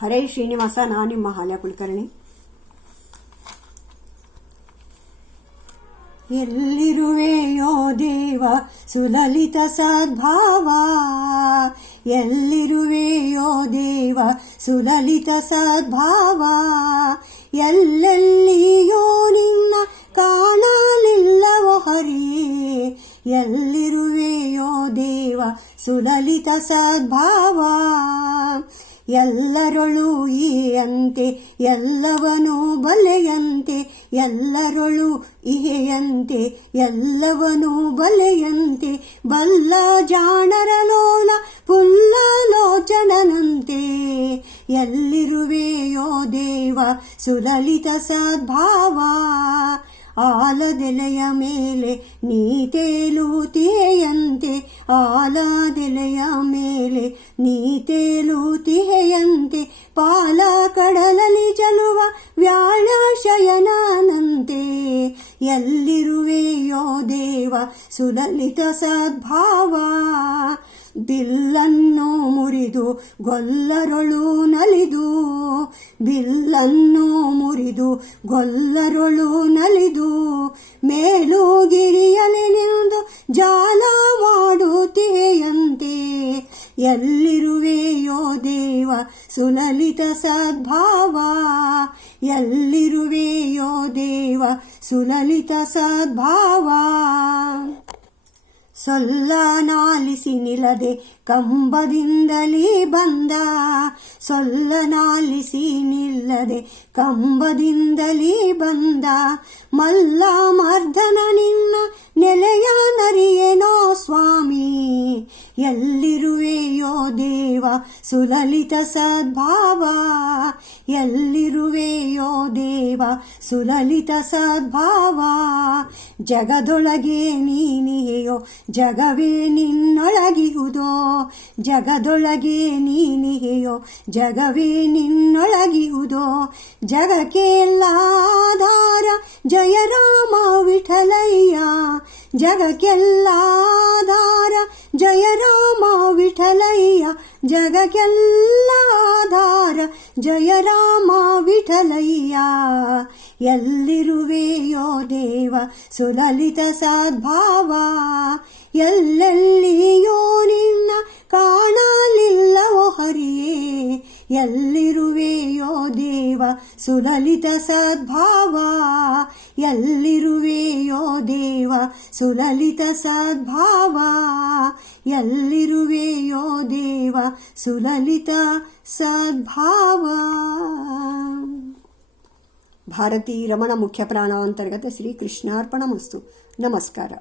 ಹರೇ ಶ್ರೀನಿವಾಸ. ನಾನು ನಿಮ್ಮ ಹಾಲ್ಯ ಕುಲಕರ್ಣಿ. ಎಲ್ಲಿರುವೆಯೋ ದೇವ ಸುಲಲಿತ ಸದ್ಭಾವ, ಎಲ್ಲಿರುವೆಯೋ ದೇವ ಸುಲಲಿತ ಸದ್ಭಾವ, ಎಲ್ಲೆಲ್ಲಿಯೋ ನಿನ್ನ ಕಾಣಲಿಲ್ಲವೋ ಹರಿಯೇ, ಎಲ್ಲಿರುವೆಯೋ ದೇವ ಸುಲಲಿತ ಸದ್ಭಾವ. ಎಲ್ಲರೊಳು ಈಯಂತೆ ಎಲ್ಲವನೂ ಬಲೆಯಂತೆ, ಎಲ್ಲರೊಳು ಈಯಂತೆ ಎಲ್ಲವನೂ ಬಲೆಯಂತೆ, ಬಲ್ಲ ಜಾಣರ ಲೋಲ ಪುಲ್ಲಲೋಚನನಂತೆ, ಎಲ್ಲಿರುವೆಯೋ ದೇವ ಸುಲಲಿತ ಸದ್ಭಾವ. ಆಲದೆಲೆಯ ಮೇಲೆ ನೀ ತೇಲುತಿಯಂತೆ, ಆಲದೆಲೆಯ ಮೇಲೆ ನೀ ತೇಲುತಿಯಂತೆ, ಪಾಲ ಕಡಲಲ್ಲಿ ಚಲುವ ವ್ಯಾಳ ಶಯನನಂತೆ, ಎಲ್ಲಿರುವೆಯೋ ದೇವ ಸುಲಲಿತ ಸದ್ಭಾವ. ಬಿಲ್ಲನ್ನು ಮುರಿದು ಗೊಲ್ಲರೊಳು ನಲಿದು, ಬಿಲ್ಲನ್ನು ಮುರಿದು ಗೊಲ್ಲರೊಳು ನಲಿದು, ಮೇಲುಗಿರಿಯಲಿ ನಿಂದು ಜಾಲ ಮಾಡುತ್ತೆಯಂತೆ, ಎಲ್ಲಿರುವೆಯೋ ದೇವ ಸುಲಲಿತ ಸದ್ಭಾವ, ಎಲ್ಲಿರುವೆಯೋ ದೇವ ಸುಲಲಿತ ಸದ್ಭಾವ. ಸೊಲ್ಲನಾಲಿಸಿ ನಿಲ್ಲದೆ ಕಂಬದಿಂದಲೇ ಬಂದ, ಸೊಲ್ಲನಾಲಿಸಿ ನಿಲ್ಲದೆ ಕಂಬದಿಂದಲೇ ಬಂದ, ಮಲ್ಲ ಮರ್ದನ ನಿನ್ನ ನೆಲೆಯ ನರಿಯೇನೋ ಸ್ವಾಮಿ, ಎಲ್ಲಿರುವೆಯೋ ದೇವ ಸುಲಲಿತ ಸದ್ಭಾವ, ಎಲ್ಲಿರುವೆಯೋ ದೇವ ಸುಲಲಿತ ಸದ್ಭಾವ. ಜಗದೊಳಗೆ ನೀನಿಯೋ ಜಗವೇ ನಿನ್ನೊಳಗಿಹುದೋ, ಜಗದೊಳಗೆ ನೀನಿಯೋ ಜಗವೇ ನಿನ್ನೊಳಗಿಹುದೋ, ಜಗಕ್ಕೆಲ್ಲ ಆಧಾರ ಜಯ ರಾಮ ವಿಠಲಯ್ಯ, ಜಗಕ್ಕೆಲ್ಲ ಆಧಾರ ಜಯ ರಾಮ ವಿಠಲಯ್ಯ, ಜಗಕ್ಕೆಲ್ಲ ಆಧಾರ ಜಯ ರಾಮ ವಿಠಲಯ್ಯ, ಎಲ್ಲಿರುವೆಯೋ ದೇವ ಸುಲಲಿತ ಸದ್ಭಾವ, ಎಲ್ಲೆಲ್ಲಿಯೋ ನಿನ್ನ ಕಾಣಲಿಲ್ಲವೋ ಹರಿಯೇ, ಎಲ್ಲಿರುವೆಯೋ ದೇವ ಸುಲಲಿತ ಸದ್ಭಾವ, ಎಲ್ಲಿರುವೆಯೋ ದೇವ ಸುಲಲಿತ ಸದ್ಭಾವ, ಎಲ್ಲಿರುವೆಯೋ ದೇವ ಸುಲಲಿತ ಸದ್ಭಾವ. ಭಾರತೀ ರಮಣ ಮುಖ್ಯ ಪ್ರಾಣ ಅಂತರ್ಗತ ಶ್ರೀ ಕೃಷ್ಣಾರ್ಪಣಮಸ್ತು. ನಮಸ್ಕಾರ.